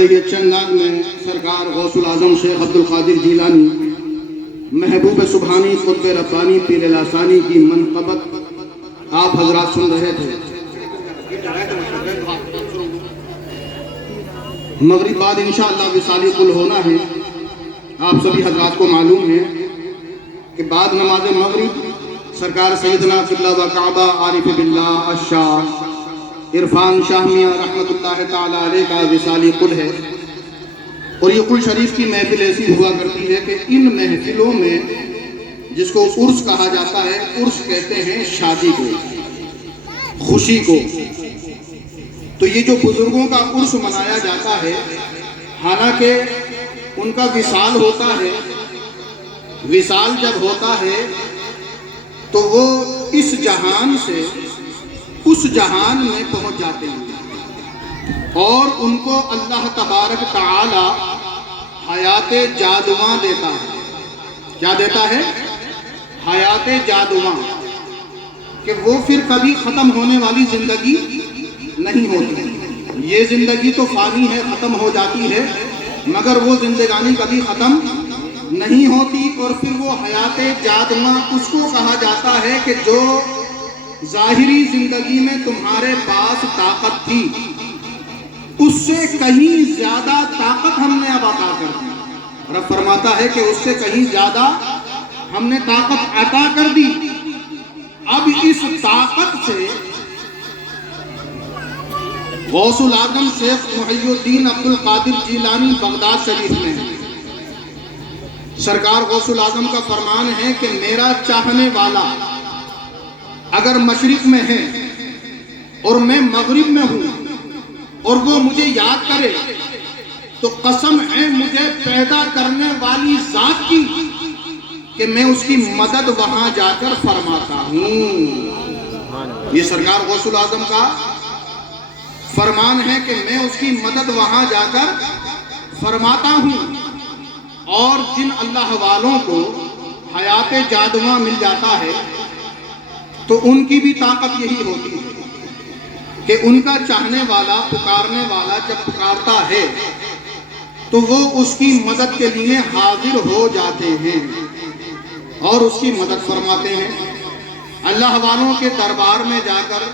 یہ چنگان میں سرکار غوث العظم شیخ عبد القادر جیلانی محبوب سبحانی قطب ربانی پیر لاسانی کی منقبت آپ حضرات سن رہے تھے۔ مغرب بعد انشاءاللہ وصالی قل ہونا ہے۔ آپ سبھی حضرات کو معلوم ہے کہ بعد نماز مغرب سرکار سیدنا فی اللہ و کعبہ عارف باللہ الشاہ عرفان شاہ میاں رحمت اللہ تعالی علیہ کا وصالی قل ہے، اور یہ قل شریف کی محفل ایسی ہوا کرتی ہے کہ ان محفلوں میں جس کو عرس کہا جاتا ہے، عرس کہتے ہیں شادی کو، خوشی کو، تو یہ جو بزرگوں کا عرس منایا جاتا ہے، حالانکہ ان کا وصال ہوتا ہے، وصال جب ہوتا ہے تو وہ اس جہان سے اس جہان میں پہنچ جاتے ہیں، اور ان کو اللہ تبارک تعالی حیات جادواں دیتا ہے۔ کیا دیتا ہے؟ حیات جادواں، کہ وہ پھر کبھی ختم ہونے والی زندگی نہیں ہوتی۔ یہ زندگی تو فانی ہے، ختم ہو جاتی ہے، مگر وہ زندگانی کبھی ختم نہیں ہوتی۔ اور پھر وہ حیات جادواں اس کو کہا جاتا ہے کہ جو ظاہری زندگی میں تمہارے پاس طاقت تھی، اس سے کہیں زیادہ طاقت ہم نے اب عطا کر دی۔ رب فرماتا ہے کہ اس سے کہیں زیادہ ہم نے طاقت عطا کر دی۔ اب اس طاقت سے غوث العظم شیخ محی الدین عبد القادر جیلانی بغداد شریف میں ہے۔ سرکار غوث العظم کا فرمان ہے کہ میرا چاہنے والا اگر مشرق میں ہے اور میں مغرب میں ہوں اور وہ مجھے یاد کرے تو قسم ہے مجھے پیدا کرنے والی ذات کی کہ میں اس کی مدد وہاں جا کر فرماتا ہوں۔ یہ سرکار غوث العظم کا فرمان ہے کہ میں اس کی مدد وہاں جا کر فرماتا ہوں۔ اور جن اللہ والوں کو حیات جادواں مل جاتا ہے تو ان کی بھی طاقت یہی ہوتی ہے کہ ان کا چاہنے والا، پکارنے والا جب پکارتا ہے تو وہ اس کی مدد کے لیے حاضر ہو جاتے ہیں اور اس کی مدد فرماتے ہیں۔ اللہ والوں کے دربار میں جا کر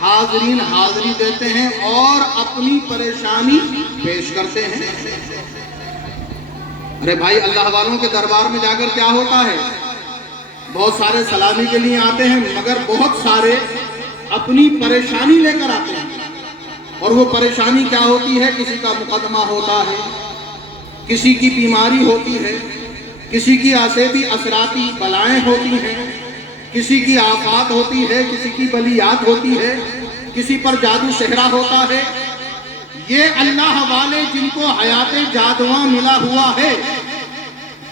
حاضرین حاضری دیتے ہیں اور اپنی پریشانی پیش کرتے ہیں۔ ارے بھائی، اللہ والوں کے دربار میں جا کر کیا ہوتا ہے؟ بہت سارے سلامی کے لیے آتے ہیں، مگر بہت سارے اپنی پریشانی لے کر آتے ہیں۔ اور وہ پریشانی کیا ہوتی ہے؟ کسی کا مقدمہ ہوتا ہے، کسی کی بیماری ہوتی ہے، کسی کی آسیبی اثراتی بلائیں ہوتی ہیں، کسی کی آفات ہوتی ہے، کسی کی بلیات ہوتی ہے، کسی پر جادو سحرا ہوتا ہے۔ یہ اللہ والے جن کو حیات جادواں ملا ہوا ہے،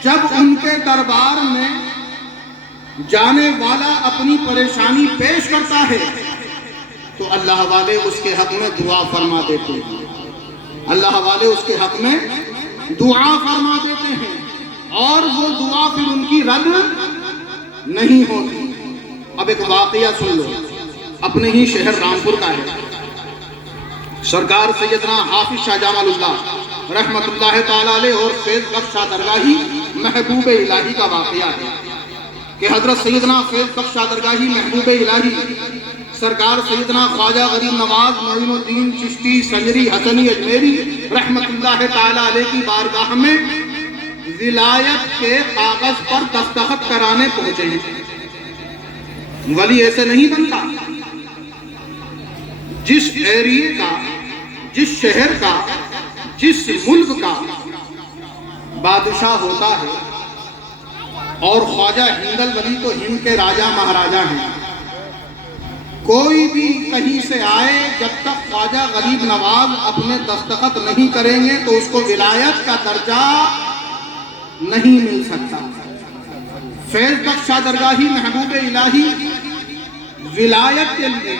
جب ان کے دربار میں جانے والا اپنی پریشانی پیش کرتا ہے تو اللہ والے اس کے حق میں دعا فرما دیتے ہیں۔ اللہ والے اس کے حق میں دعا فرما دیتے ہیں اور وہ دعا پھر ان کی رد نہیں ہوتی۔ اب ایک واقعہ سن لو، اپنے ہی شہر رامپور کا ہے۔ سرکار سیدنا حافظ شاہ جمال اللہ رحمت اللہ تعالی علیہ اور فیض بخش شاہ درگاہی محبوب الہی کا واقعہ ہے کہ حضرت سیدنا فیض بخش شاہ درگاہی محبوب الہی سرکار سیدنا خواجہ غریب نواز معین الدین چشتی سنجری حسنی اجمیری رحمت اللہ تعالی علیہ کی بارگاہ میں ولایت کے کاغذ پر دستخط کرانے پہنچے ہیں۔ ولی ایسے نہیں بنتا۔ جس ایریے کا، جس شہر کا، جس ملک کا بادشاہ ہوتا ہے، اور خواجہ ہندل ولی تو ہند کے راجہ مہاراجہ ہیں، کوئی بھی کہیں سے آئے جب تک خواجہ غریب نواز اپنے دستخط نہیں کریں گے تو اس کو ولایت کا درجہ نہیں مل سکتا۔ فیض بخش شاہ درگاہی محبوب الہی ولایت کے لیے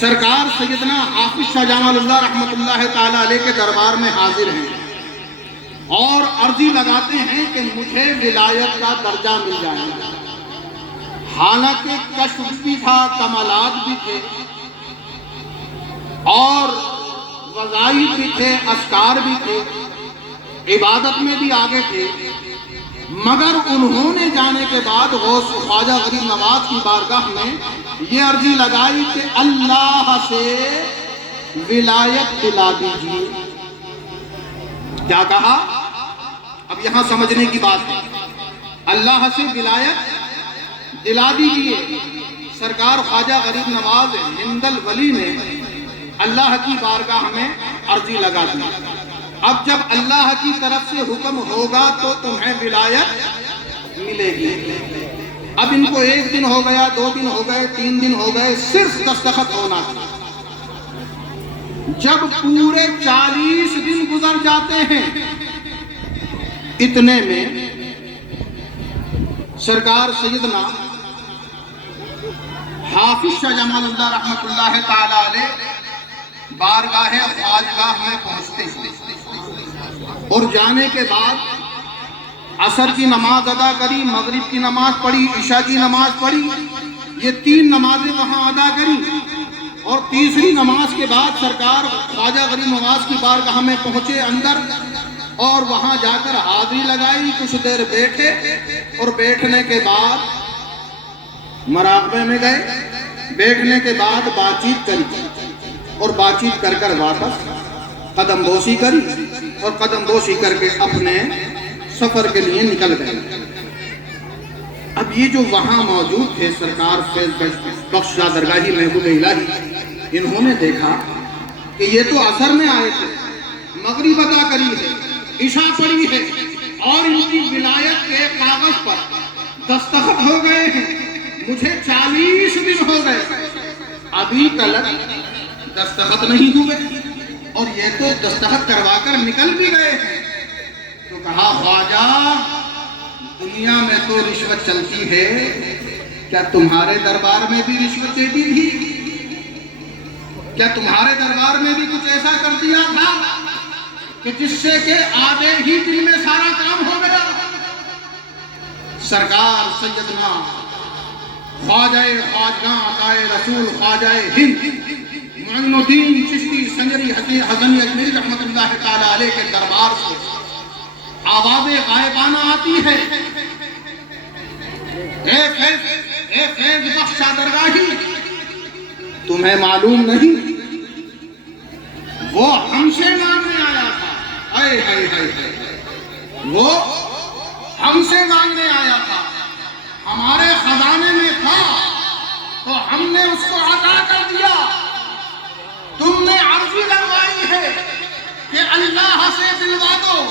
سرکار سیدنا حافظ شاہ جمال اللہ رحمت اللہ تعالی علیہ کے دربار میں حاضر ہیں اور عرضی لگاتے ہیں کہ مجھے ولایت کا درجہ مل جائے۔ حالانکہ کشف بھی تھا، کمالات بھی تھے، اور وظائف بھی تھے، اذکار بھی تھے، عبادت میں بھی آگے تھے، مگر انہوں نے جانے کے بعد غوث خواجہ غریب نواز کی بارگاہ میں یہ عرضی لگائی کہ اللہ سے ولایت دلا دیجیے۔ کیا کہا؟ اب یہاں سمجھنے کی بات ہے، اللہ سے ولایت دلا دیجیے۔ سرکار خواجہ غریب نواز ہند الولی نے اللہ کی بارگاہ میں عرضی لگا دی، اب جب اللہ کی طرف سے حکم ہوگا تو تمہیں ولایت ملے گی۔ اب ان کو 1 دن ہو گیا، 2 دن ہو گئے، 3 دن ہو گئے، صرف دستخط ہونا تھا۔ جب پورے 40 دن گزر جاتے ہیں، اتنے میں سرکار سیدنا حافظ شاہ جمال اللہ رحمت اللہ تعالی علیہ بارگاہ خواجگاہ میں پہنچتے ہیں، اور جانے کے بعد عصر کی نماز ادا کری، مغرب کی نماز پڑھی، عشاء کی نماز پڑھی، یہ 3 نمازیں وہاں ادا کری، اور تیسری نماز کے بعد سرکار خواجہ غریب نواز کی بارگاہ میں پہنچے اندر، اور وہاں جا کر حاضری لگائی، کچھ دیر بیٹھے، اور بیٹھنے کے بعد مراقبے میں گئے، بیٹھنے کے بعد بات چیت کری، اور بات چیت کر کر واپس قدم بوسی کری، اور قدم بوسی کر کے اپنے سفر کے لیے نکل گئے۔ اب یہ جو وہاں موجود تھے سرکار فیض بخش شاہ درگاہی محبوب الہی، انہوں نے دیکھا کہ یہ تو عصر میں آئے تھے، مغرب ادا کری ہے، عشاء پڑھی ہے، اور ان کی ولایت کے کاغذ پر دستخط ہو گئے ہیں، مجھے 40 دن ہو گئے، ابھی تلک دستخط نہیں ہوئے، اور یہ تو دستخط کروا کر نکل بھی گئے ہیں۔ تو کہا خواجہ دنیا میں تو رشوت چلتی ہے، کیا تمہارے دربار میں بھی رشوت دیتی تھی؟ کیا تمہارے دربار میں بھی کچھ ایسا کر دیا تھا کہ جس سے کہ آدھے ہی دن میں سارا کام ہو گیا؟ سرکار سیدنا خواجہ خواجگاں عطائے رسول خواجہ ہند معین الدین چشتی سنجری حسنی اجمیری رحمت اللہ تعالی علیہ کے دربار سے آواز غائبانہ آتی ہے، اے فیض بخش شاہ درگاہی، تمہیں معلوم نہیں وہ ہم سے مانگنے آیا تھا، اے ہائے ہائے ہائے، وہ ہم سے مانگنے آیا تھا، ہمارے خزانے میں تھا تو ہم نے اس کو عطا کر دیا، تم نے عرضی لگوائی ہے کہ اللہ سے دلوا دو،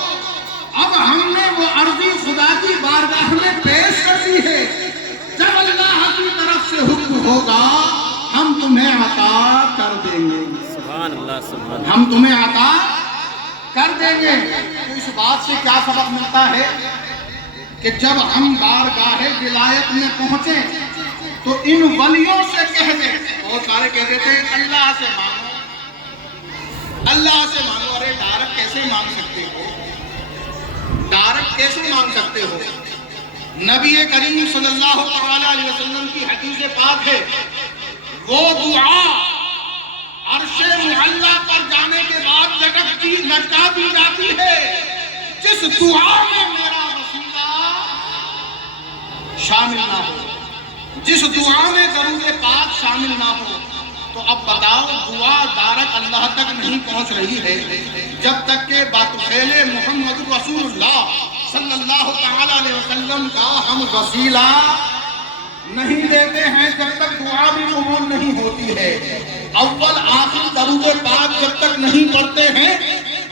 اب ہم نے وہ عرضی خدا کی بارگاہ میں پیش کر دی ہے، جب اللہ کی طرف سے حکم ہوگا ہم تمہیں عطا کر دیں گے، سبحان اللہ سبحان اللہ، ہم تمہیں عطا کر دیں گے۔ تو اس بات سے کیا سبق ملتا ہے کہ جب ہم بارگاہ ولایت میں پہنچے تو ان ولیوں سے کہہ دیں، بہت سارے کہتے تھے اللہ سے مانگو، اللہ سے مانگو، ارے ڈائریکٹ کیسے مانگ سکتے ہو؟ ڈائریکٹ کیسے مانگ سکتے ہو؟ نبی کریم صلی اللہ علیہ وسلم کی حدیث پاک ہے، وہ دعا عرش معلیٰ پر جانے کے بعد لٹکا دی جاتی ہے، جس دعا میں میرا وسیلہ شامل نہ ہو، جس دعا میں درود پاک شامل نہ ہو۔ تو اب بتاؤ دعا دارت اللہ تک نہیں پہنچ رہی ہے جب تک کہ بطفیل محمد رسول اللہ صلی اللہ تعالی علیہ وسلم کا ہم وسیلہ نہیں دیتے ہیں، جب تک دعا بھی قبول نہیں ہوتی ہے۔ اول آخر درود پاک جب تک نہیں پڑھتے ہیں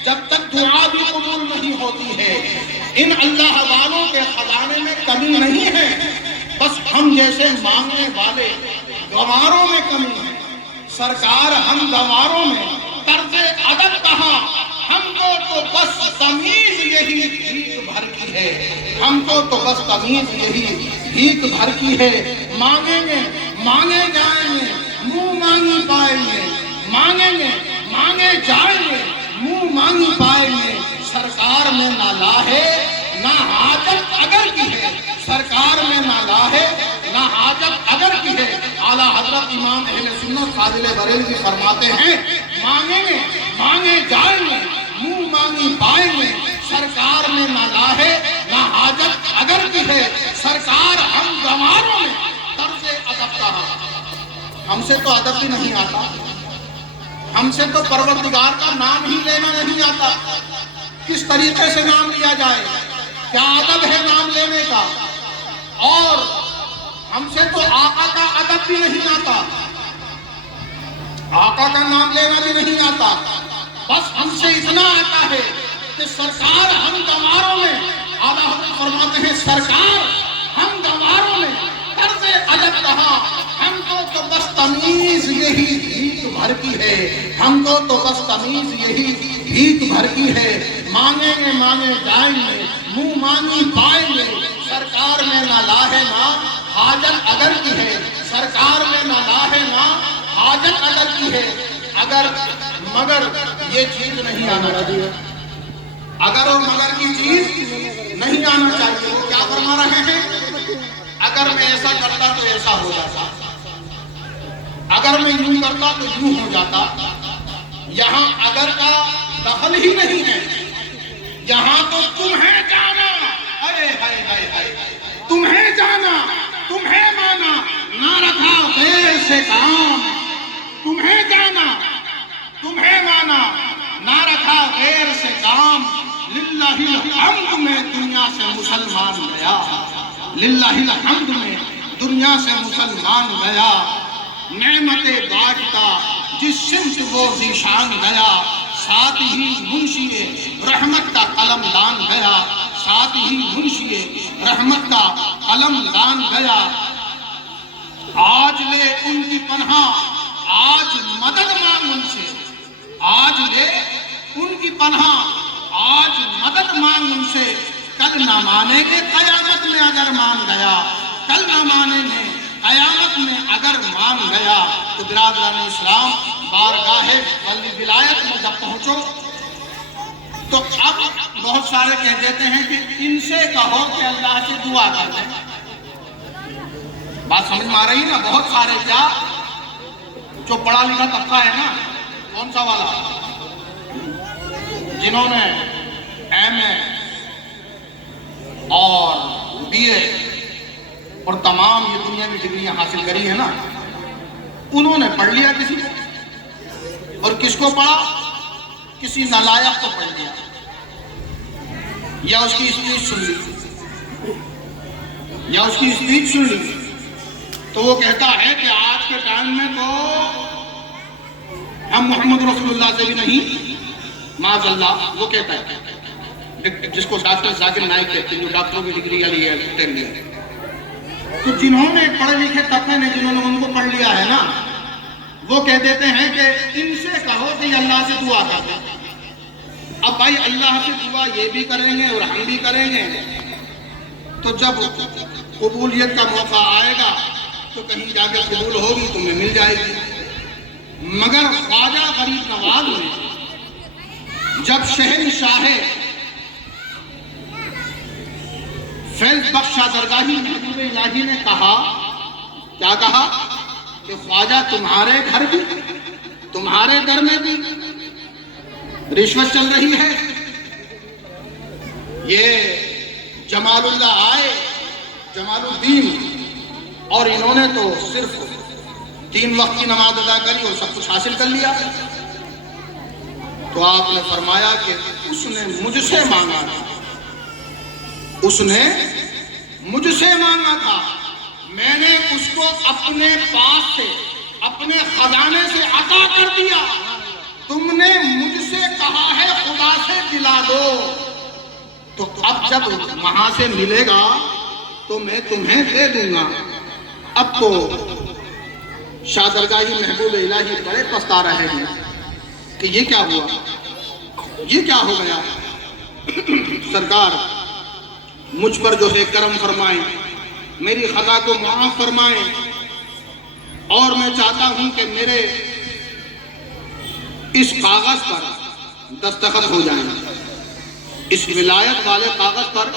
جب تک دعا بھی قبول نہیں ہوتی ہے۔ ان اللہ والوں کے خزانے میں کمی نہیں ہے، بس ہم جیسے مانگنے والے گواروں میں کمی ہے۔ سرکار ہم گواروں میں طرز ادب کہا، ہم کو تو بس تمیز یہی بھیک بھر کی ہے، ہم کو تو بس تمیز یہی بھیک بھر کی ہے۔ مانگیں گے مانگے جائیں گے، منہ مانگی پائیں گے، مانگیں گے مانگے جائیں گے، منہ مانگی پائیں گے۔ سرکار میں نہ لا ہے نہ حاجت اگر کی ہے، سرکار میں نہ لا ہے نہ حاجت اگر کی ہے۔ اعلیٰ حضرت امام اہل سنت فاضل بریلوی فرماتے ہیں، مانگیں گے مانگے جائیں گے، منہ مانگی پائیں گے، سرکار میں نہ لاہے نہ حاجت اگر کی ہے، سرکار ہم گواروں میں طرز ادب رہا۔ ہم سے تو ادب بھی نہیں آتا، ہم سے تو پروردگار کا نام ہی لینا نہیں آتا، کس طریقے سے نام لیا جائے، کیا ادب ہے نام لینے کا، اور ہم سے تو آقا کا ادب بھی نہیں آتا، آقا کا نام لینا بھی نہیں آتا، بس ہم سے اتنا آتا ہے کہ سرکار ہم گواروں میں، اعلیٰ حضرت فرماتے ہیں سرکار ہم گواروں میں طرز ادب رہا، ہم کو تو بس تمیز یہی بھیک بھر کی ہے، ہم کو تو بس تمیز یہی بھیک بھر کی ہے، مانگیں گے مانگے جائیں گے، منہ مانگی پائیں گے، سرکار میں نہ لاہے نہ حاجت اگر کی ہے، سرکار میں نہ لاہے نہ حاجت اگر کی ہے، اگر مگر یہ چیز نہیں آنا چاہیے، اگر اور مگر کی چیز نہیں آنا چاہیے۔ وہ کیا فرما رہے ہیں؟ اگر میں ایسا کرتا تو ایسا ہو جاتا، اگر میں یوں کرتا تو یوں ہو جاتا، یہاں اگر کا دخل ہی نہیں ہے، یہاں تو تمہیں جانا، ہائے ہائے ہائے ہائے، تمہیں جانا، تمہیں مانا، نہ رکھا غیر سے کام، تمہیں جانا، تمہیں مانا، نہ رکھا غیر سے کام، للہ الحمد میں دنیا سے مسلمان گیا، للہ الحمد میں دنیا سے مسلمان گیا، نعمتیں بانٹتا جس سمت وہ ذیشان گیا، ساتھ ہی منشی رحمت کا قلم دان گیا، ساتھ ہی منشی رحمت کا قلم دان گیا، آج لے ان کی پناہ، آج مدد مانگ ان سے، آج لے ان کی پناہ، آج مدد مانگ ان سے، کل نہ مانیں گے قیامت میں اگر مان گیا، کل نہ مانیں گے قیامت میں اگر مان گیا۔ تو برادران اسلام، بارگاہ ولی ولایت میں جب پہنچو تو اب بہت سارے کہہ دیتے ہیں کہ ان سے کہو کہ اللہ سے دعا کر دیں، بات سمجھ میں آ رہی ہے نا؟ بہت سارے کیا جو پڑھا لکھا طبقہ ہے نا، کون سا والا، جنہوں نے ایم اے اور بی اے اور تمام یہ دنیا کی ڈگریاں حاصل کری ہیں نا، انہوں نے پڑھ لیا کسی کو، اور کس کو پڑھا؟ کسی نالائق کو پڑھ لیا، یا اس کی اسپیچ سن لی، یا اس کی اسپیچ سن لی، تو وہ کہتا ہے کہ آج کے ٹائم میں تو ہم محمد رسول اللہ سے بھی نہیں، معاذ اللہ، وہ کہتا ہے، جس کو ڈاکٹر ذاکر نائک کہتے ہیں، جو ڈاکٹروں کی ڈگری لی ہے۔ تو جنہوں نے پڑھے لکھے طبقے نے، جنہوں نے ان کو پڑھ لیا ہے نا، وہ کہہ دیتے ہیں کہ ان سے کہو کہ اللہ سے دعا کرتے ہیں۔ اب بھائی اللہ سے دعا یہ بھی کریں گے اور ہم بھی کریں گے، تو جب قبولیت کا موقع آئے گا تو کہیں جا کے قبول ہوگی، تمہیں مل جائے گی۔ مگر خواجہ غریب نواز نے جب شہنشاہ فیض بخش شاہ درگاہی محبوب الہی نے کہا، کیا کہا؟ کہ خواجہ تمہارے گھر بھی، تمہارے در میں بھی رشوت چل رہی ہے۔ یہ جمال اللہ آئے، جمال الدین، اور انہوں نے تو صرف 3 وقت کی نماز ادا کری اور سب کچھ حاصل کر لیا۔ تو آپ نے فرمایا کہ اس نے مجھ سے مانگا تھا، اس نے مجھ سے مانگا تھا، میں نے اس کو اپنے پاس سے، اپنے خزانے سے عطا کر دیا، تم نے مجھ سے کہا ہے خدا سے دلا دو، تو اب جب وہاں سے ملے گا تو میں تمہیں دے دوں گا۔ اب تو شاہ درگاہی محبوب الہی بڑے پچھتا رہے ہیں کہ یہ کیا ہوا، یہ کیا ہو گیا۔ سرکار مجھ پر جو ہے کرم فرمائیں، میری خطا کو معاف فرمائیں، اور میں چاہتا ہوں کہ میرے اس کاغذ پر دستخط ہو جائیں، اس ولایت والے کاغذ پر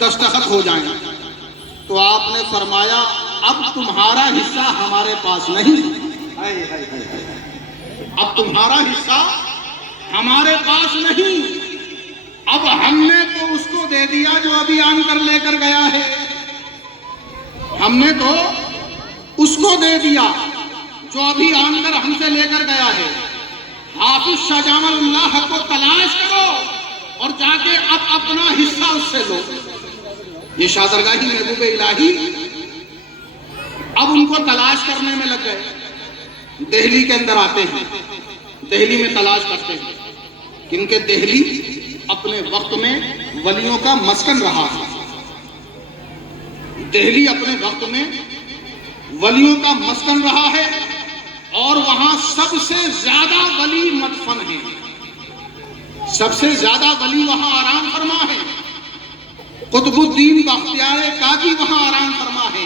دستخط ہو جائیں۔ تو آپ نے فرمایا اب تمہارا حصہ ہمارے پاس نہیں، اب تمہارا حصہ ہمارے پاس نہیں، اب ہم نے تو اس کو دے دیا جو ابھی آن کر لے کر گیا ہے، ہم نے تو اس کو دے دیا جو ابھی آن کر ہم سے لے کر گیا ہے۔ حافظ شاہ جمال اللہ کو تلاش کرو اور جا کے اب اپنا حصہ اس سے لو۔ یہ شادرگاہی محبوب الہی اب ان کو تلاش کرنے میں لگ گئے، دہلی کے اندر آتے ہیں، دہلی میں تلاش کرتے ہیں، کیونکہ دہلی اپنے وقت میں ولیوں کا مسکن رہا ہے، دہلی اپنے وقت میں ولیوں کا مسکن رہا ہے، اور وہاں سب سے زیادہ ولی مدفن ہیں، سب سے زیادہ ولی وہاں آرام فرما ہے۔ قطب الدین بختیار کاکی وہاں آرام فرما ہے،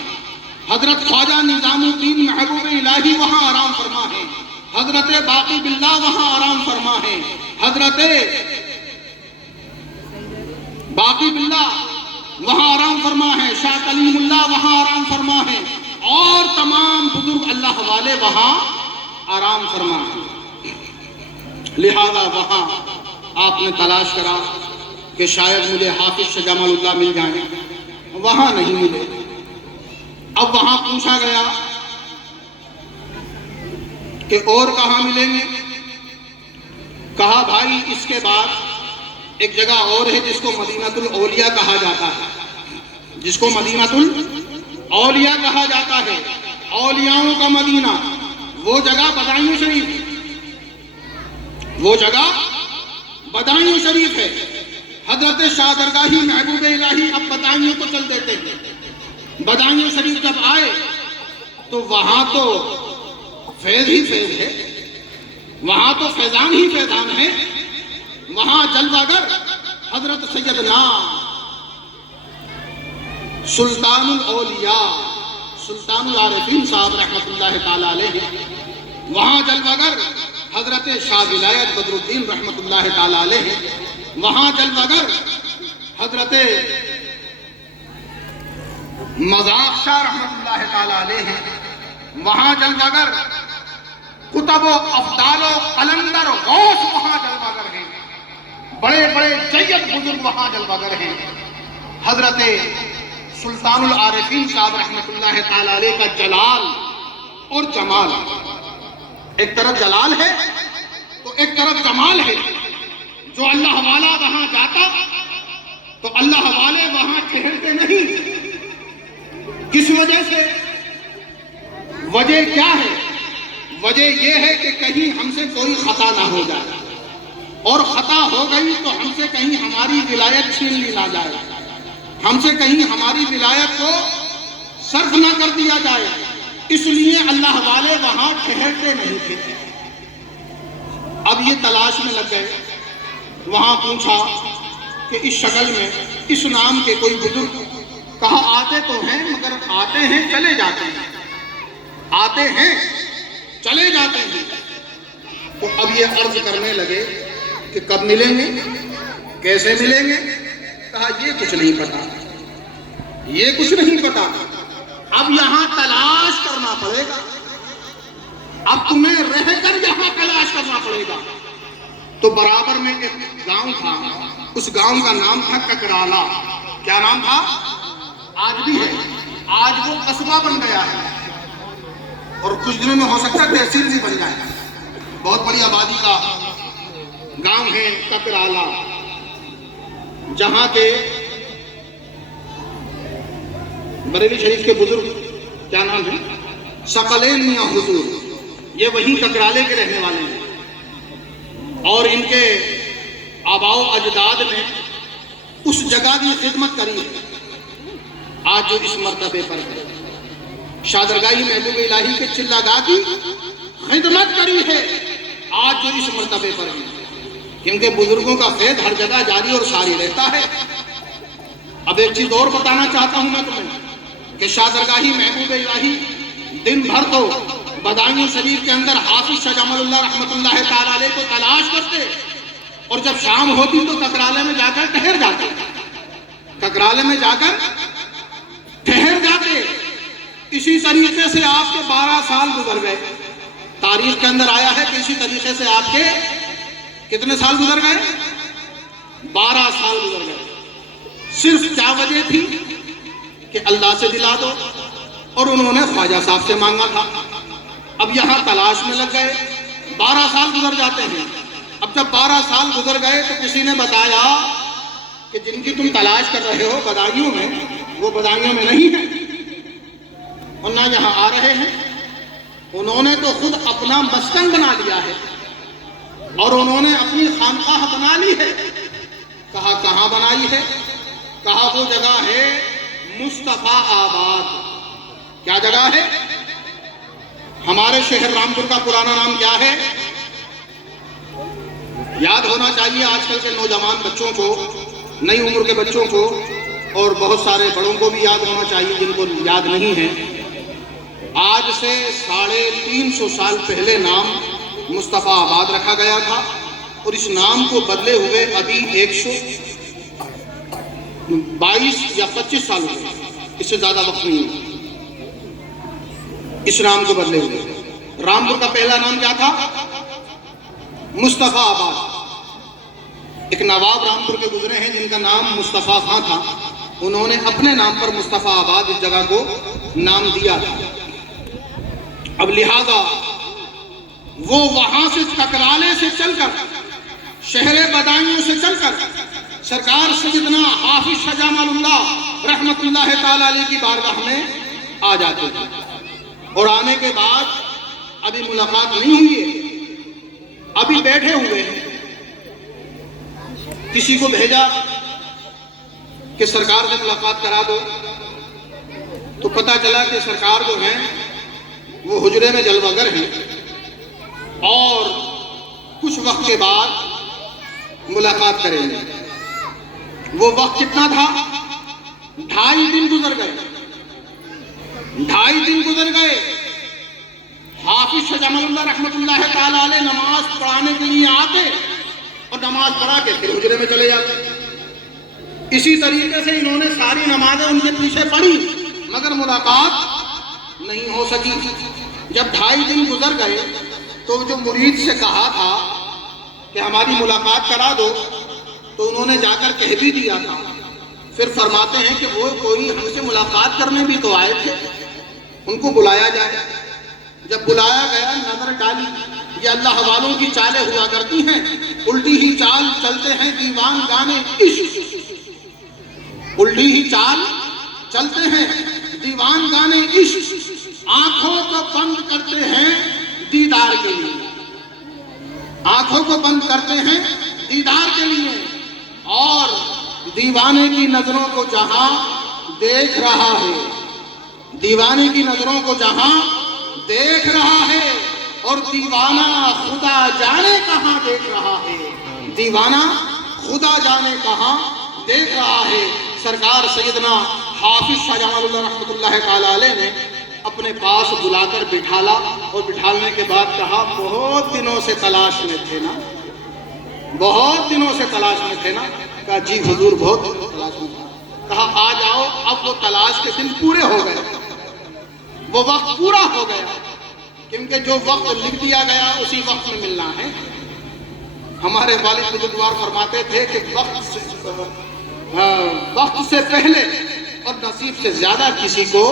حضرت خواجہ نظام الدین محبوب الہی وہاں آرام فرما ہے، حضرت باقی باللہ وہاں آرام فرما ہے، حضرت باقی باللہ وہاں آرام فرما ہے، شاہ کلیم اللہ وہاں آرام فرما ہے، اور تمام بزرگ اللہ والے وہاں آرام فرما ہے۔ لہذا وہاں آپ نے تلاش کرا کہ شاید مجھے حافظ شاہ جمال اللہ مل جائیں، وہاں نہیں ملے۔ اب وہاں پوچھا گیا کہ اور کہاں ملیں گے؟ کہا بھائی اس کے بعد ایک جگہ اور ہے جس کو مدینۃ الاولیاء کہا جاتا ہے، جس کو مدینۃ الاولیاء کہا جاتا ہے، اولیاؤں کا مدینہ، وہ جگہ بدائیوں شریف، وہ جگہ بدائیوں شریف ہے۔ حضرت شاہ درگاہی محبوب الہی اب بدائیوں کو چل دیتے ہیں۔ بدائیوں شریف جب آئے تو وہاں تو فیض ہی فیض ہے، وہاں تو فیضان ہی فیضان ہے، وہاں جلوہ گر حضرت سیدنا سلطان الاولیاء سلطان العارفین صاحب رحمت اللہ تعالی علیہ، وہاں جلوہ گر حضرت شاہ ولایت بدر الدین رحمت اللہ تعالی علیہ، وہاں جلوہ گر حضرت مذاق شاہ رحمت اللہ تعالی علیہ، وہاں جلوہ گر کتب و افضال و قلندر غوث وہاں جلوہ گر ہیں، بڑے بڑے جید بزرگ وہاں جلوہ گر ہیں۔ حضرت سلطان العارفین صاحب رحمت اللہ تعالی علیہ کا جلال اور جمال، ایک طرف جلال ہے تو ایک طرف جمال ہے۔ جو اللہ والا وہاں جاتا تو اللہ والے وہاں ٹھہرتے نہیں۔ کس وجہ سے؟ وجہ کیا ہے؟ وجہ یہ ہے کہ کہیں ہم سے کوئی خطا نہ ہو جائے، اور خطا ہو گئی تو ہم سے کہیں ہماری ولایت چھین لی نہ جائے، ہم سے کہیں ہماری ولایت کو صرف نہ کر دیا جائے، اس لیے اللہ والے وہاں ٹھہرتے نہیں تھے۔ اب یہ تلاش میں لگ گئے، وہاں پوچھا کہ اس شکل میں اس نام کے کوئی بزرگ، کہا آتے تو ہیں مگر آتے ہیں چلے جاتے ہیں، آتے ہیں چلے جاتے ہیں۔ تو اب یہ عرض کرنے لگے کہ کب ملیں گے، کیسے ملیں گے؟ کہا یہ کچھ نہیں پتا، یہ کچھ نہیں پتا، اب یہاں تلاش کرنا پڑے گا، اب تمہیں رہ کر یہاں تلاش کرنا پڑے گا۔ تو برابر میں ایک گاؤں تھا، اس گاؤں کا نام تھا ککرالا۔ کیا نام تھا؟ آج بھی ہے، آج وہ قصبہ بن گیا ہے، اور کچھ دنوں میں ہو سکتا ہے تحصیل بھی بن جائے۔ بہت بڑی آبادی کا گاؤں ہے ککرالا، جہاں کے بریلی شریف کے بزرگ کیا نام ہے؟ ثقلین میاں حضور، یہ وہیں ککرالے کے رہنے والے ہیں، اور ان کے آباء و اجداد نے اس جگہ کی خدمت کری ہے آج جو اس مرتبے پر ہے۔ شادرگاہی محبوب الہی کے چلہ گاہ کی خدمت کری ہے آج جو اس مرتبے پر ہے، کیونکہ بزرگوں کا فیض ہر جگہ جاری اور ساری رہتا ہے۔ اب ایک چیز اور بتانا چاہتا ہوں میں تمہیں کہ شادرگاہی محبوب الہی دن بھر تو بدائیوں شریف کے اندر حافظ شاہ جمال اللہ رحمت اللہ تعالی علیہ کو تلاش کرتے، اور جب شام ہوتی تو ککرالے میں جا کر ٹھہر جاتے، ککرالے میں جا کر ٹھہر جاتے۔ اسی طریقے سے آپ کے 12 سال گزر گئے، تاریخ کے اندر آیا ہے کہ اسی طریقے سے آپ کے کتنے سال گزر گئے؟ 12 سال گزر گئے. صرف کیا وجہ تھی کہ اللہ سے دلا دو، اور انہوں نے خواجہ صاحب سے مانگا تھا. اب یہاں تلاش میں لگ گئے، 12 سال گزر جاتے ہیں. اب جب 12 سال گزر گئے تو کسی نے بتایا کہ جن کی تم تلاش کر رہے ہو بدایوں میں، وہ بدایوں میں نہیں ہیں اور نہ یہاں آ رہے ہیں. انہوں نے تو خود اپنا مسکن بنا لیا ہے اور انہوں نے اپنی خانقاہ بنا لی ہے. کہا کہاں بنائی ہے؟ کہا وہ جگہ ہے مصطفیٰ آباد. کیا جگہ ہے؟ ہمارے شہر رامپور کا پرانا نام کیا ہے؟ یاد ہونا چاہیے آج کل کے نوجوان بچوں کو، نئی عمر کے بچوں کو، اور بہت سارے بڑوں کو بھی یاد ہونا چاہیے جن کو یاد نہیں ہے. آج سے 350 سال پہلے نام مصطفیٰ آباد رکھا گیا تھا، اور اس نام کو بدلے ہوئے ابھی 122 یا 25 سال ہوئے، اس سے زیادہ وقت نہیں ہے اس نام کو بدلے ہوئے. رامپور کا پہلا نام کیا تھا؟ مصطفیٰ آباد. ایک نواب رامپور کے گزرے ہیں جن کا نام مصطفیٰ خان تھا، انہوں نے اپنے نام پر مصطفیٰ آباد اس جگہ کو نام دیا تھا. اب لہذا وہ وہاں سے ککرالے سے چل کر، شہر بدایوں سے چل کر سرکار سیدنا حافظ شاہ جمال اللہ رحمت اللہ تعالی علیہ کی بارگاہ میں آ جاتے تھے. اور آنے کے بعد ابھی ملاقات نہیں ہوئی ہے، ابھی بیٹھے ہوئے ہیں. کسی کو بھیجا کہ سرکار سے ملاقات کرا دو، تو پتہ چلا کہ سرکار جو ہیں وہ حجرے میں جلوہ گر ہیں، اور کچھ وقت کے بعد ملاقات کریں گے. وہ وقت کتنا تھا؟ 2.5 دن گزر گئے. 2.5 دن گزر گئے. حافظ شاہ جمال اللہ رحمت اللہ تعالی علیہ نماز پڑھانے کے لیے آتے اور نماز پڑھا کے پھر حجرے میں چلے جاتے. اسی طریقے سے انہوں نے ساری نمازیں ان کے پیچھے پڑھی، مگر ملاقات نہیں ہو سکی. جب 2.5 دن گزر گئے تو جو مرید سے کہا تھا کہ ہماری ملاقات کرا دو، تو انہوں نے جا کر کہہ بھی دیا تھا. پھر فرماتے ہیں کہ وہ کوئی ہم سے ملاقات کرنے بھی تو آئے تھے، ان کو بلایا جائے. جب بلایا گیا، نظر ڈالی. یہ اللہ والوں کی چالیں ہوا کرتی ہیں، الٹی ہی چال چلتے ہیں دیوان گانے عشق. الٹی ہی چال چلتے ہیں دیوان گانے عشق. آنکھوں کو بند کرتے ہیں دیدار کے لیے. آنکھوں کو بند کرتے ہیں دیدار کے لیے، اور دیوانے کی نظروں کو جہاں دیکھ رہا ہے، دیوانے کی نظروں کو جہاں دیکھ رہا ہے، اور دیوانہ خدا جانے کہاں دیکھ رہا ہے. دیوانہ خدا جانے کہاں دیکھ رہا ہے. سرکار سیدنا حافظ شاہ جمال اللہ رحمت اللہ تعالی علیہ نے اپنے پاس بلا کر بٹھالا، اور بٹھالنے کے بعد کہا بہت دنوں سے تلاش میں تھے نا، بہت دنوں سے تلاش میں تھے نا. کہا جی حضور بہت تلاش میں تھا. کہا آ جاؤ. اب وہ تلاش کے دن پورے ہو گئے، وہ وقت پورا ہو گیا، کیونکہ جو وقت لکھ دیا گیا اسی وقت میں ملنا ہے. ہمارے والد بزرگوار فرماتے تھے کہ وقت سے پہلے اور نصیب سے زیادہ کسی کو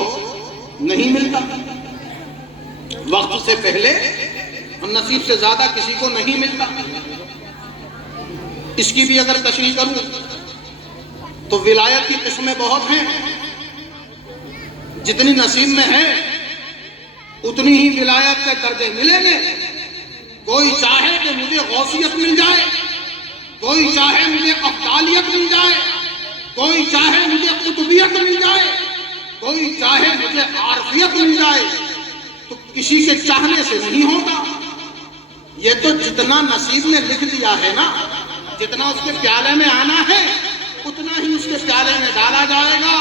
نہیں ملتا. وقت سے پہلے اور نصیب سے زیادہ کسی کو نہیں ملتا. اس کی بھی اگر تشریح کروں تو ولایت کی قسمیں بہت ہیں. جتنی نصیب میں ہے اتنی ہی ولایت کے درجے ملیں گے. کوئی چاہے کہ مجھے غوثیت مل جائے، کوئی چاہے مجھے افضالیت مل جائے، کوئی چاہے مجھے قطبیت مل جائے، کوئی چاہے مجھے عارفیت مل جائے، تو کسی کے چاہنے سے نہیں ہوتا. یہ تو جتنا نصیب نے لکھ دیا ہے نا، جتنا اس کے پیالے میں آنا ہے اتنا ہی اس کے پیالے میں ڈالا جائے گا،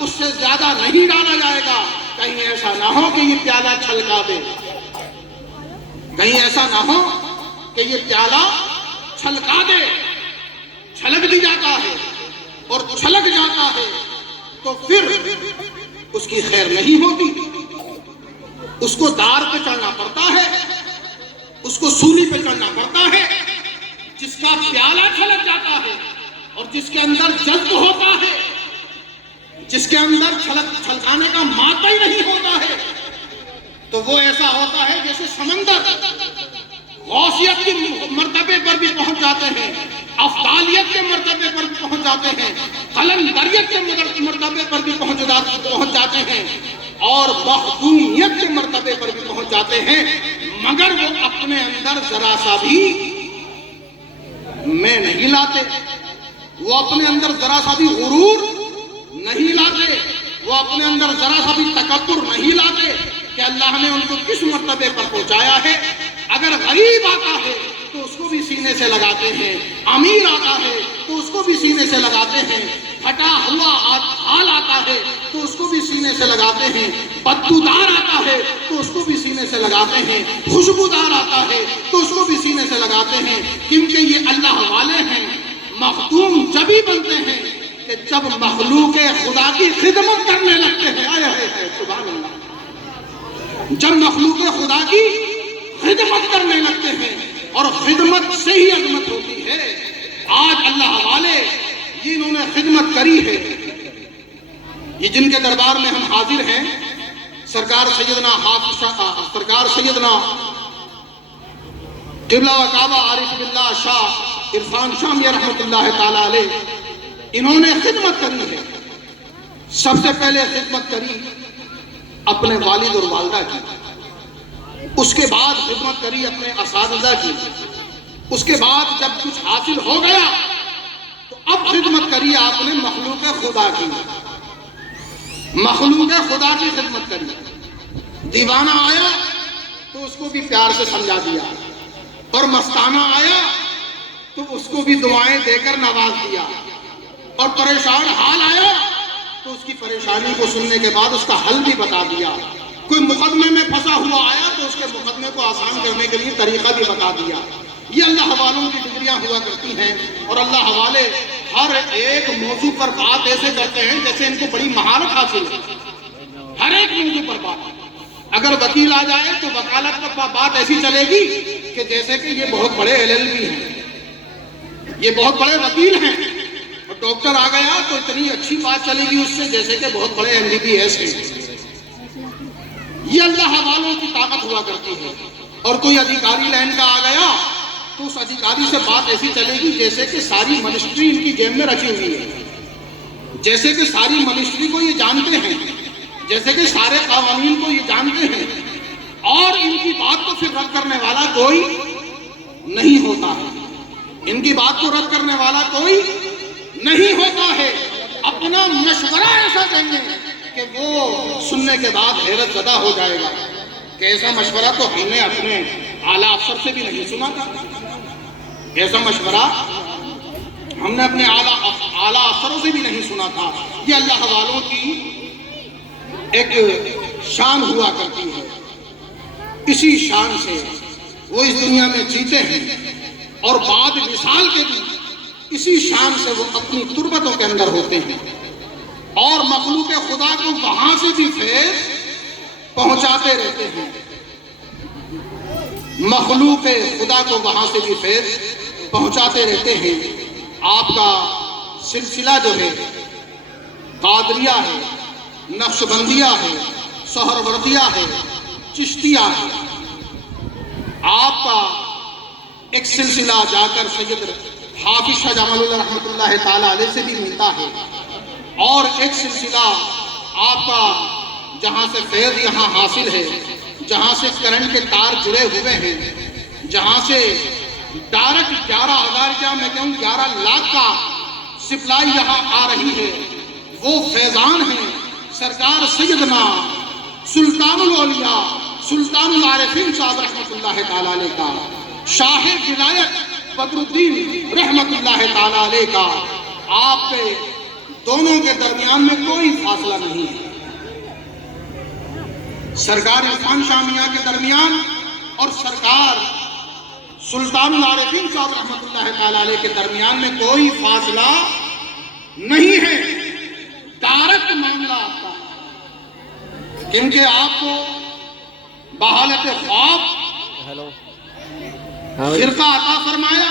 اس سے زیادہ نہیں ڈالا جائے گا. کہیں ایسا نہ ہو کہ یہ پیالہ چھلکا دے، کہیں ایسا نہ ہو کہ یہ پیالہ چھلکا دے. چھلک بھی جاتا ہے اور چھلک جاتا ہے تو پھر اس کی خیر نہیں ہوتی. اس کو دار پہ چڑھنا پڑتا ہے، اس کو سولی پہ چڑھنا پڑتا ہے. جس کا پیالہ چھلک جاتا ہے اور جس کے اندر جذب ہوتا ہے، جس کے اندر چھلکانے کا مادہ ہی نہیں ہوتا ہے، تو وہ ایسا ہوتا ہے جیسے سمندر غوثیت کے مرتبے پر بھی پہنچ جاتے ہیں، افضالیت کے مرتبے پر بھی پہنچ جاتے ہیں، قلندریت کے مرتبے پر بھی پہنچ جاتے ہیں، اور مخدومیت کے مرتبے پر بھی پہنچ جاتے ہیں، مگر وہ اپنے اندر ذرا سا بھی میں نہیں لاتے، وہ اپنے اندر ذرا سا بھی غرور نہیں لاتے، وہ اپنے اندر ذرا سا بھی تکبر نہیں لاتے کہ اللہ نے ان کو کس مرتبے پر پہنچایا ہے۔ اگر غریب آتا ہے تو اس کو بھی سینے سے لگاتے ہیں، امیر آتا ہے تو اس کو بھی سینے سے لگاتے ہیں، پھٹا ہوا حال آتا ہے تو اس کو بھی سینے سے لگاتے ہیں، بدبودار آتا ہے تو اس کو بھی سینے سے لگاتے ہیں، خوشبودار آتا ہے تو اس کو بھی سینے سے لگاتے ہیں، کیونکہ یہ اللہ والے ہیں۔ مخدوم جب ہی بنتے ہیں کہ جب مخلوق خدا کی خدمت کرنے لگتے ہیں، آئے ہے سبحان اللہ، جب مخلوق خدا کی خدمت کرنے لگتے ہیں، اور خدمت سے ہی عظمت ہوتی ہے۔ آج اللہ والے جنہوں نے خدمت کری ہے، یہ جن کے دربار میں ہم حاضر ہیں، سرکار سیدنا قبلہ و کعبہ عارف باللہ شاہ عرفان شامیہ رحمۃ اللہ تعالی علیہ، انہوں نے خدمت کری ہے۔ سب سے پہلے خدمت کری اپنے والد اور والدہ کی، اس کے بعد خدمت کری اپنے اساتذہ کی، اس کے بعد جب کچھ حاصل ہو گیا تو اب خدمت کری آپ نے مخلوق خدا کی، مخلوق خدا کی خدمت کری۔ دیوانہ آیا تو اس کو بھی پیار سے سمجھا دیا، اور مستانہ آیا تو اس کو بھی دعائیں دے کر نواز دیا، اور پریشان حال آیا تو اس کی پریشانی کو سننے کے بعد اس کا حل بھی بتا دیا، کوئی مقدمے میں پھنسا ہوا آیا تو اس کے مقدمے کو آسان کرنے کے لیے طریقہ بھی بتا دیا۔ یہ اللہ والوں کی ڈگریاں ہوا کرتی ہیں، اور اللہ والے ہر ایک موضوع پر بات ایسے کرتے ہیں جیسے ان کو بڑی مہارت حاصل ہے، ہر ایک موضوع پر بات۔ اگر وکیل آ جائے تو وکالت پر بات ایسی چلے گی کہ جیسے کہ یہ بہت بڑے LLB ہیں، یہ بہت بڑے وکیل ہیں، اور ڈاکٹر آ گیا تو اتنی اچھی بات چلے گی اس سے جیسے کہ بہت بڑے MBBS ہیں۔ یہ اللہ والوں کی طاقت ہوا کرتی ہے۔ اور کوئی ادھیکاری لائن کا آ گیا تو اس ادھیکاری سے بات ایسی چلے گی جیسے کہ ساری منسٹری ان کی جیب میں رکھی ہوئی ہے، جیسے کہ ساری منسٹری کو یہ جانتے ہیں، جیسے کہ سارے قوانین کو یہ جانتے ہیں، اور ان کی بات کو پھر رد کرنے والا کوئی نہیں ہوتا ہے، ان کی بات کو رد کرنے والا کوئی نہیں ہوتا ہے۔ اپنا مشورہ ایسا دیں گے کہ وہ سننے کے بعد حیرت زدہ ہو جائے گا کہ ایسا مشورہ تو ہم نے اپنے اعلیٰ افسر سے بھی نہیں سنا تھا، ایسا مشورہ ہم نے اپنے اعلیٰ افسروں سے بھی نہیں سنا تھا۔ یہ اللہ والوں کی ایک شان ہوا کرتی ہے، اسی شان سے وہ اس دنیا میں جیتے ہیں، اور بعد مثال کے بھی اسی شان سے وہ اپنی تربتوں کے اندر ہوتے ہیں، اور مخلوق خدا کو وہاں سے بھی فیض پہنچاتے رہتے ہیں، مخلوق خدا کو وہاں سے بھی فیض پہنچاتے رہتے ہیں۔ آپ کا سلسلہ جو ہے قادریہ ہے، نقشبندیہ ہے، سہروردیہ ہے، چشتیہ ہے۔ آپ کا ایک سلسلہ جا کر سید حافظ شاہ جمال اللہ رحمۃ اللہ تعالی علیہ سے بھی ملتا ہے، اور ایک سلسلہ آپ کا جہاں سے فیض یہاں حاصل ہے، جہاں سے کرنٹ کے تار جڑے ہوئے ہیں، جہاں سے ڈائریکٹ 11,000 کیا میں کہوں 11 لاکھ کا سپلائی یہاں آ رہی ہے، وہ فیضان ہیں سرکار سیدنا سلطان الاولیاء سلطان العارفین صاحب رحمۃ اللہ تعالی علیہ کا، شاہ ولایت بدر الدین رحمۃ اللہ تعالی علیہ کا۔ آپ کے دونوں کے درمیان میں کوئی فاصلہ نہیں ہے، سرکار عرفان شامیہ کے درمیان اور سرکار سلطان العارفین صاحب رحمۃ اللہ تعالی علیہ کے درمیان میں کوئی فاصلہ نہیں ہے، ڈائریکٹ معاملہ آپ کا، کیونکہ آپ کو بحالت خواب فرقہ عطا فرمایا،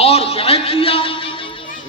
اور بیعت کیا،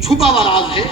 چھپا ہوا راز ہے،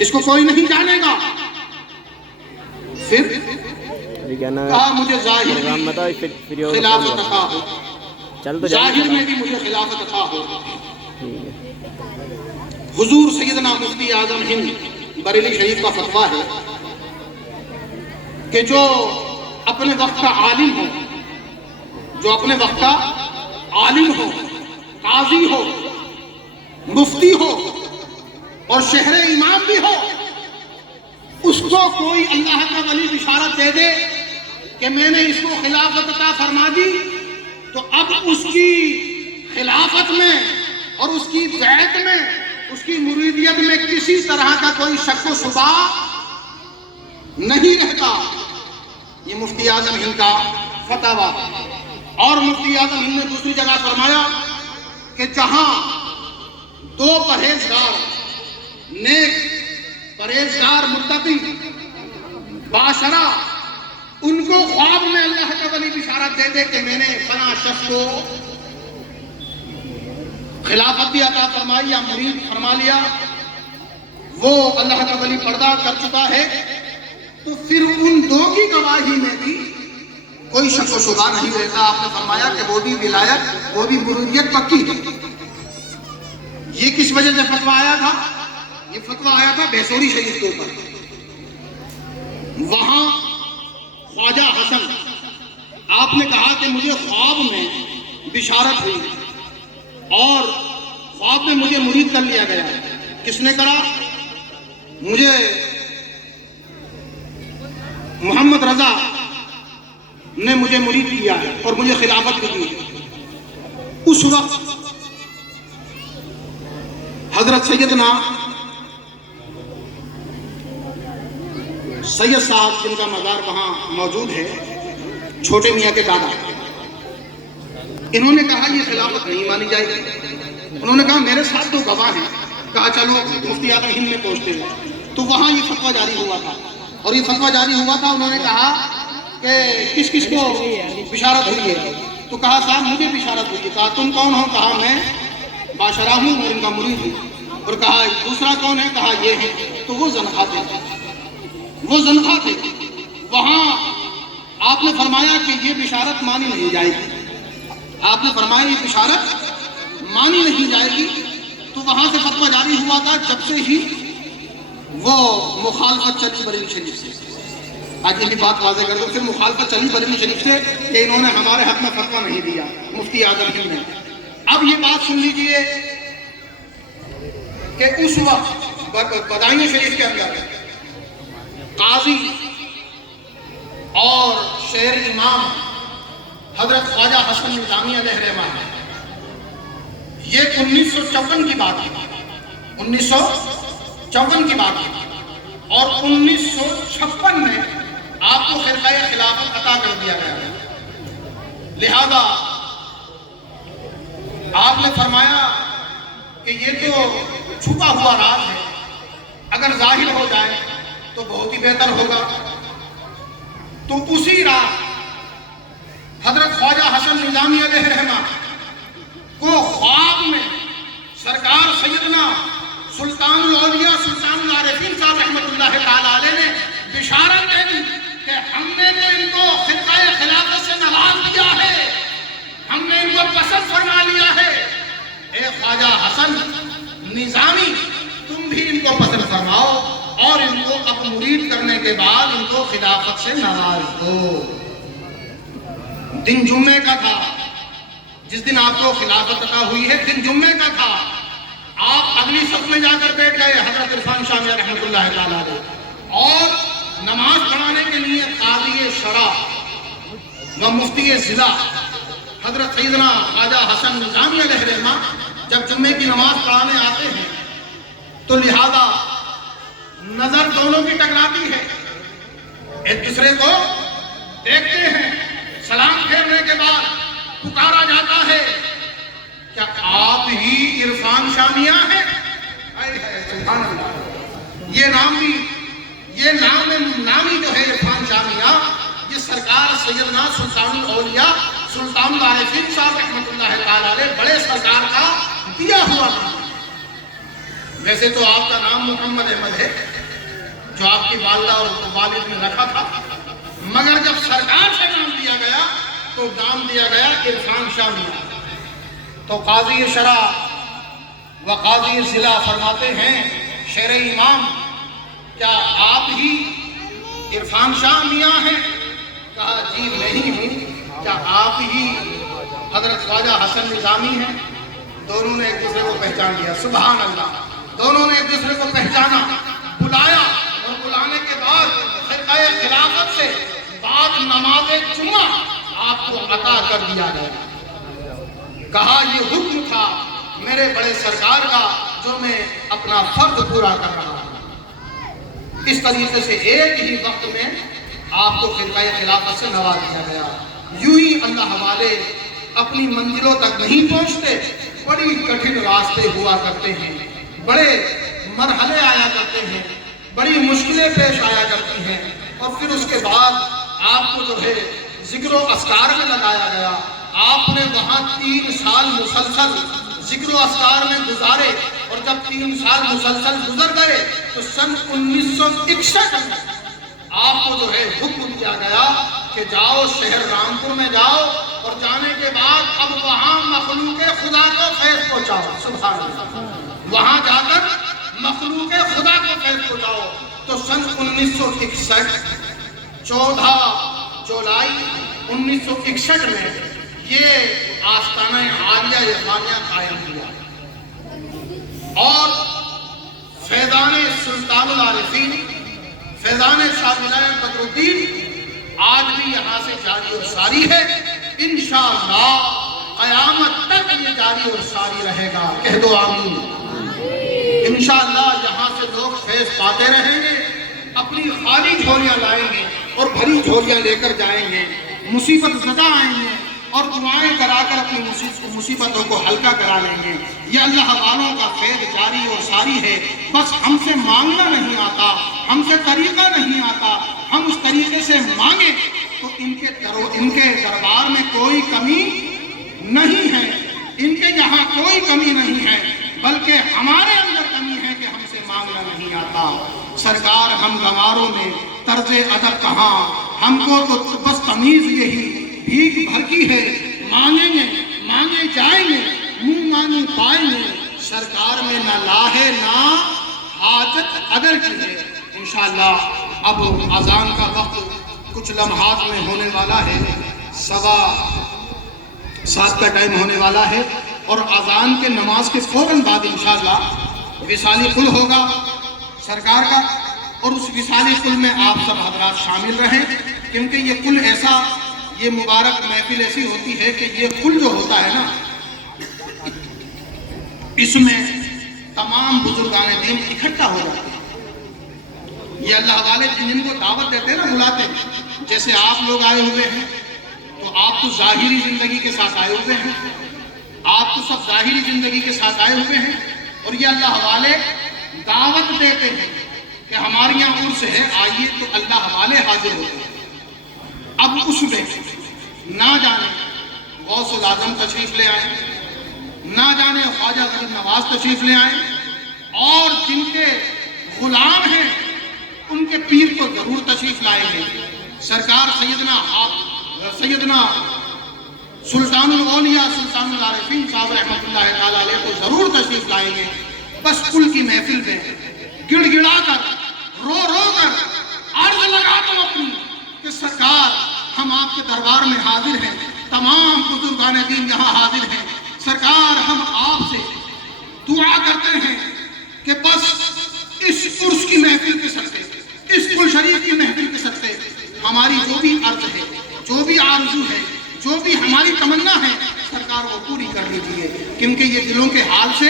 اس کو کوئی نہیں جانے گا۔ پھر ابھی کہنا کہا مجھے ظاہر پروگرام بھی بتاؤ پھر فری ہو خلافت عطا ہو، چل تو ظاہر جائے میں بھی مجھے خلافت عطا ہو۔ ٹھیک ہے حضور سیدنا مفتی اعظم ہند بریلی شریف کا فتویٰ ہے کہ جو اپنے وقت کا عالم ہو، جو اپنے وقت کا عالم ہو، قاضی ہو، مفتی ہو اور شہر امام بھی ہو، اس کو کوئی اللہ کا ولی بشارت دے دے کہ میں نے اس کو خلافت عطا فرما دی، تو اب اس کی خلافت میں اور اس کی بیعت میں، اس کی مریدیت میں کسی طرح کا کوئی شک و شبہ نہیں رہتا۔ یہ مفتی اعظم ہند کا فتویٰ۔ اور مفتی اعظم ہند نے دوسری جگہ فرمایا کہ جہاں دو پرہیزگار، نیک پرہیزگار متقی باشرہ، ان کو خواب میں اللہ کا ولی بشارت دے دے کہ میں نے فلاں شخص کو خلافت بھی عطا فرمائی یا مرید فرما لیا، وہ اللہ کا ولی پردہ کر چکا ہے، تو پھر ان دو کی گواہی میں بھی کوئی شک و شبہ نہیں رہتا۔ آپ نے فرمایا کہ وہ بھی ولایت، وہ بھی مریدیت پکی ہے۔ یہ کس وجہ سے فتویٰ آیا تھا؟ یہ فتویٰ آیا تھا بھیسوری شریف کے اوپر۔ وہاں خواجہ حسن، آپ نے کہا کہ مجھے خواب میں بشارت ہوئی اور خواب میں مجھے مرید کر لیا گیا۔ کس نے کرا؟ مجھے محمد رضا نے مجھے مرید کیا ہے اور مجھے خلافت بھی دی ہے۔ اس وقت حضرت سیدنا سید صاحب، جن کا مزار وہاں موجود ہے، چھوٹے میاں کے دادا، انہوں نے کہا یہ خلافت نہیں مانی جائے گی۔ انہوں نے کہا میرے ساتھ دو گواہ ہیں۔ کہا چلو مفتی اعظم ہند میں پہنچتے ہیں۔ تو وہاں یہ فتویٰ جاری ہوا تھا، اور یہ فتویٰ جاری ہوا تھا، انہوں نے کہا کہ کس کس کو بشارت ہوئی ہے؟ تو کہا صاحب مجھے بشارت ہوئی ہے۔ کہا تم کون ہو؟ کہا میں باشرہ ہوں اور ان کا مرید ہوں۔ اور کہا دوسرا کون ہے؟ کہا یہ ہے۔ تو وہ زنخا تھے، وہ زنخا تھے۔ وہاں آپ نے فرمایا کہ یہ بشارت مانی نہیں جائے گی۔ آپ نے فرمایا یہ بشارت مانی نہیں جائے گی۔ تو وہاں سے فتویٰ جاری ہوا تھا، جب سے ہی وہ مخالفت چلی بریلی شریف سے۔ آج یہ بھی بات واضح کر دو، پھر مخالفت چلی بریلی شریف سے کہ انہوں نے ہمارے حق میں فتویٰ نہیں دیا، مفتی اعظم ہند نے۔ اب یہ بات سن لیجئے کہ اس وقت بدائیہ شریف کے اندر قاضی اور شہر امام حضرت خواجہ حسن نظامی علیہ رحمہ، یہ 1954 کی بات ہے، 1954 کی بات ہے، اور 1956 میں آپ کو خرقہ خلافت عطا کر دیا گیا۔ لہذا آپ نے فرمایا کہ یہ تو چھپا ہوا راز ہے، اگر ظاہر ہو جائے تو بہت ہی بہتر ہوگا۔ تو اسی رات حضرت خواجہ حسن نظامی علیہ رحمہ کو خواب میں سرکار سیدنا سلطان الاولیاء سلطان العارفین صاحب رحمۃ اللہ تعالی علیہ نے بشارت دے دی کہ ہم نے تو ان کو خرقہ خلافت سے نواز دیا ہے، ہم نے ان کو پسند فرما لیا ہے۔ اے خواجہ حسن نظامی، تم بھی ان کو پسند فرماؤ اور ان کو اب مرید کرنے کے بعد ان کو خلافت سے نواز دو۔ دن جمعے کا تھا، جس دن آپ کو خلافت عطا ہوئی ہے، دن جمعے کا تھا۔ آپ اگلی صف میں جا کر بیٹھ گئے، حضرت عرفان شاہ میاں رحمۃ اللہ تعالیٰ علیہ، اور نماز پڑھانے کے لیے قاضی شرع و مفتی ضلع حضرت سیدنا خواجہ حسن نظامی علیہ رحمہ جب جمعے کی نماز پڑھانے آتے ہیں تو لہذا نظر دونوں کی ٹکراتی ہے، ایک دوسرے کو دیکھتے ہیں۔ سلام پھیرنے کے بعد پکارا جاتا ہے، کیا آپ ہی عرفان شاہ میاں ہیں؟ سبحان اللہ. یہ نام نامی جو ہے عرفان شاہ میاں، یہ سرکار سیدنا سلطان الاولیاء سلطان العارفین صاحب رحمۃ اللہ تعالی علیہ بڑے سرکار کا دیا ہوا نام ہے. ویسے تو آپ کا نام محمد احمد ہے جو آپ کی والدہ اور والد نے رکھا تھا، مگر جب سرکار سے نام دیا گیا تو نام دیا گیا عرفان شاہ میاں. تو قاضی شرع و قاضی ضلع فرماتے ہیں شیر امام کیا آپ ہی عرفان شاہ میاں ہیں؟ کہا جی نہیں ہوں. کیا آپ ہی حضرت خواجہ حسن نظامی ہیں؟ دونوں نے ایک دوسرے کو پہچان لیا. سبحان اللہ. دونوں نے ایک دوسرے کو پہچانا، بلایا، اور بلانے کے بعد خرقہ خلافت سے بعد نماز جمعہ آپ کو عطا کر دیا گیا. کہا یہ حکم تھا میرے بڑے سرکار کا جو میں اپنا فرض پورا کر رہا ہوں. اس طریقے سے ایک ہی وقت میں آپ کو خرقہ خلافت سے نواز دیا گیا. یوں ہی اللہ والے اپنی منزلوں تک نہیں پہنچتے، بڑی کٹھن راستے ہوا کرتے ہیں، بڑے مرحلے آیا کرتے ہیں، بڑی مشکلیں پیش آیا کرتی ہیں، اور پھر اس کے بعد آپ کو جو ہے ذکر و اذکار میں لگایا گیا. آپ نے وہاں 3 سال مسلسل ذکر و اذکار میں گزارے، اور جب 3 سال مسلسل گزر گئے تو سن 1961 میں آپ کو جو ہے حکم دیا گیا کہ جاؤ شہر رامپور میں جاؤ، اور جانے کے بعد اب وہاں مخلوق خدا کو فیض پہنچاؤ. سبحان اللہ. وہاں جا کر مخلوق خدا کو فیض پہنچاؤ. تو سن 1961 14 جولائی 1961 میں یہ آستانہ عالیہ عرفانیہ قائم ہوا، اور فیضان سلطان العارفین فیضان شاہ ولایت بدر الدین آج بھی یہاں سے جاری اور ساری ہے. انشاءاللہ قیامت تک یہ جاری اور ساری رہے گا. کہہ دو آمین. انشاءاللہ یہاں سے لوگ فیض پاتے رہیں گے، اپنی خالی جھولیاں لائیں گے اور بھری جھولیاں لے کر جائیں گے، مصیبت زدہ آئیں گے اور دعائیں کرا کر اپنی مصیبتوں کو ہلکا کرا لیں گے. یہ اللہ والوں کا فیض جاری اور ساری ہے. بس ہم سے مانگنا نہیں آتا، ہم سے طریقہ نہیں آتا. ہم اس طریقے سے مانگیں تو ان کے دربار میں کوئی کمی نہیں ہے، ان کے یہاں کوئی کمی نہیں ہے، بلکہ ہمارے اندر کمی ہے کہ ہم سے مانگنا نہیں آتا. سرکار ہم گواروں میں طرز ادب کہاں، ہم کو تو بس تمیز یہی بھیک بھر کی ہے. مانگیں گے مانگے جائیں گے، منہ مانگی پائیں گے. سرکار میں نہ لاہے نہ حاجت اگر کی ہے. انشاءاللہ اب اذان کا وقت کچھ لمحات میں ہونے والا ہے، 7:15 کا ٹائم ہونے والا ہے، اور اذان کے نماز کے فوراً بعد انشاءاللہ وصالی قل ہوگا سرکار کا. اور اس وصالی قل میں آپ سب حضرات شامل رہیں، کیونکہ یہ قل ایسا، یہ مبارک محفل ایسی ہوتی ہے کہ یہ قل جو ہوتا ہے نا، اس میں تمام بزرگان دین اکٹھا ہو جاتے ہیں. یہ اللہ والے جن کو دعوت دیتے ہیں نا، بلاتے ہیں. جیسے آپ لوگ آئے ہوئے ہیں تو آپ تو ظاہری زندگی کے ساتھ آئے ہوئے ہیں، آپ تو سب ظاہری زندگی کے ساتھ آئے ہوئے ہیں، اور یہ اللہ والے دعوت دیتے ہیں کہ ہمارے یہاں عرس ہے، آئیے. تو اللہ والے حاضر ہوتے ہیں. اب اس میں نہ جانے غوث العظم تشریف لے آئیں، نہ جانے خواجہ غریب نواز تشریف لے آئیں، اور جن کے غلام ہیں ان کے پیر کو ضرور تشریف لائیں گے. سرکار سیدنا سلطان الاولیاء سلطان العارفین صاحب رحمۃ اللہ تعالی علیہ کو ضرور تشریف لائیں گے. بس کل کی محفل میں گڑ گڑا کر رو رو کر عرض لگا دو اپنی کہ سرکار ہم آپ کے دربار میں حاضر ہیں، تمام بزرگان دین یہاں حاضر ہیں. سرکار ہم آپ سے دعا کرتے ہیں کہ بس اس عرس کی محفل کے صدقے، اس قل شریف کی محفل کے صدقے ہماری جو بھی عرض ہے، جو بھی آرزو ہے، جو بھی ہماری تمنا ہے، سرکار وہ پوری کر لیجیے. کیونکہ یہ دلوں کے حال سے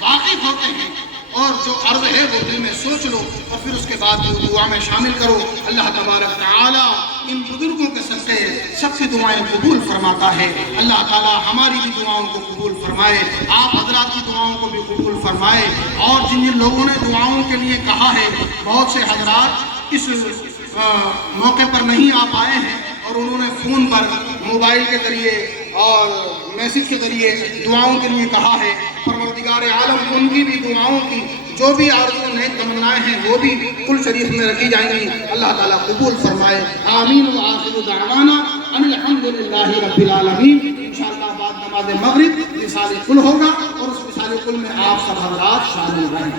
واقف ہوتے ہیں، اور جو عرض ہے وہ دل میں سوچ لو اور پھر اس کے بعد دعا میں شامل کرو. اللہ تبارک تعالی ان بزرگوں کے صدقے سب سے دعائیں قبول فرماتا ہے. اللہ تعالیٰ ہماری بھی دعاؤں کو قبول فرمائے, آپ حضرات کی دعاؤں کو بھی قبول فرمائے. اور جن جن لوگوں نے دعاؤں کے لیے کہا ہے, بہت سے حضرات اس موقع پر نہیں آ پائے ہیں اور انہوں نے فون پر, موبائل کے ذریعے اور میسج کے ذریعے دعاؤں کے لیے کہا ہے. پروردگار عالم ان کی بھی دعاؤں کی جو بھی آرزو نیک تمنائیں ہیں وہ بھی کل شریف میں رکھی جائیں گی. اللہ تعالیٰ قبول فرمائے. آمین. وآخر دعوانا ان الحمدللہ رب العالمین. انشاءاللہ بعد نماز مغرب وصال کل ہوگا اور اس وصال کل میں آپ سب حضرات شامل رہیں.